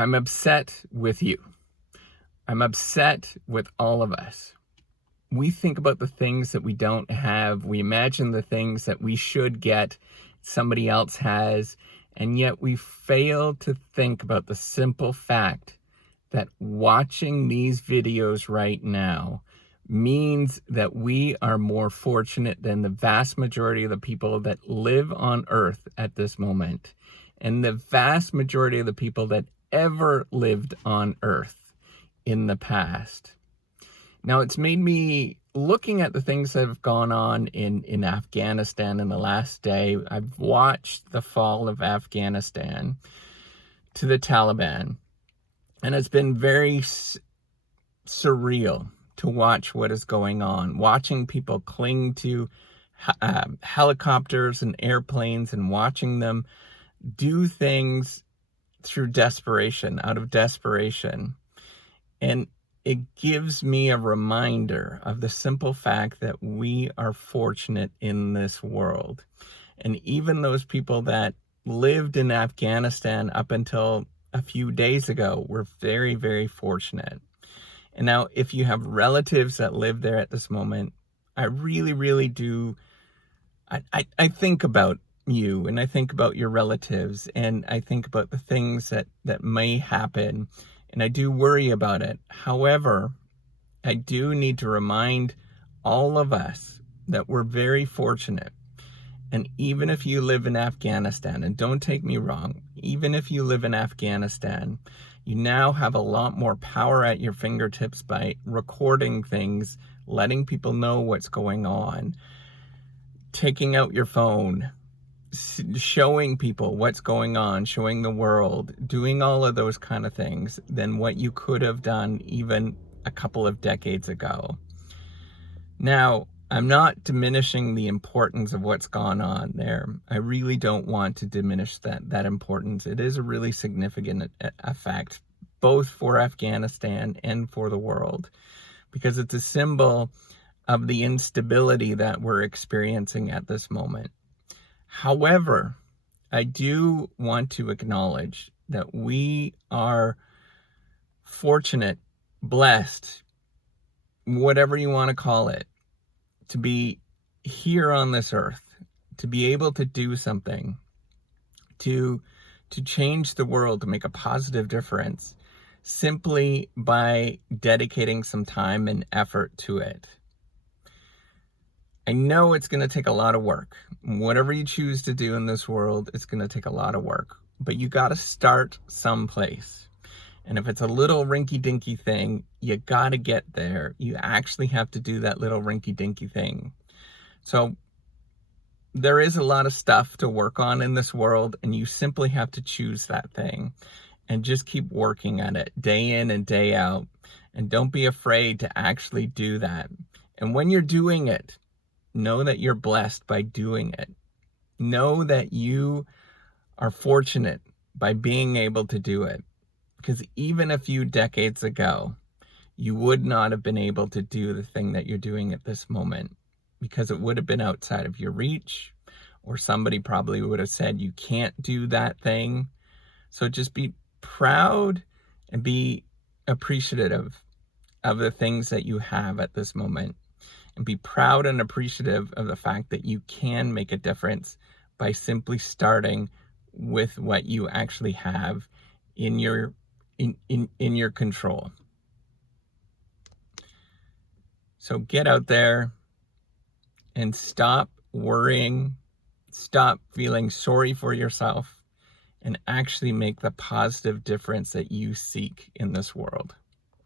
I'm upset with you. I'm upset with all of us. We think about the things that we don't have. We imagine the things that we should get, somebody else has, and yet we fail to think about the simple fact that watching these videos right now means that we are more fortunate than the vast majority of the people that live on Earth at this moment, and the vast majority of the people that ever lived on Earth in the past. Now, it's made me, looking at the things that have gone on in Afghanistan in the last day, I've watched the fall of Afghanistan to the Taliban, and it's been very surreal to watch what is going on, watching people cling to helicopters and airplanes and watching them do things through desperation, out of desperation. And it gives me a reminder of the simple fact that we are fortunate in this world. And even those people that lived in Afghanistan up until a few days ago were very, very fortunate. And now, if you have relatives that live there at this moment, I really, really do, I think about you, and I think about your relatives, and I think about the things that may happen, and I do worry about it. However, I do need to remind all of us that we're very fortunate. And even if you live in Afghanistan, and don't take me wrong, even if you live in Afghanistan, you now have a lot more power at your fingertips by recording things, letting people know what's going on, taking out your phone, showing people what's going on, showing the world, doing all of those kind of things than what you could have done even a couple of decades ago. Now, I'm not diminishing the importance of what's gone on there. I really don't want to diminish that importance. It is a really significant effect, both for Afghanistan and for the world, because it's a symbol of the instability that we're experiencing at this moment. However, I do want to acknowledge that we are fortunate, blessed, whatever you want to call it, to be here on this earth, to be able to do something, to change the world, to make a positive difference, simply by dedicating some time and effort to it. I know it's going to take a lot of work. Whatever you choose to do in this world, it's going to take a lot of work. But you got to start someplace. And if it's a little rinky-dinky thing, you got to get there. You actually have to do that little rinky-dinky thing. So there is a lot of stuff to work on in this world, and you simply have to choose that thing and just keep working at it day in and day out. And don't be afraid to actually do that. And when you're doing it, know that you're blessed by doing it. Know that you are fortunate by being able to do it. Because even a few decades ago, you would not have been able to do the thing that you're doing at this moment, because it would have been outside of your reach, or somebody probably would have said you can't do that thing. So just be proud and be appreciative of the things that you have at this moment. And be proud and appreciative of the fact that you can make a difference by simply starting with what you actually have in your control. So get out there and stop worrying, stop feeling sorry for yourself, and actually make the positive difference that you seek in this world.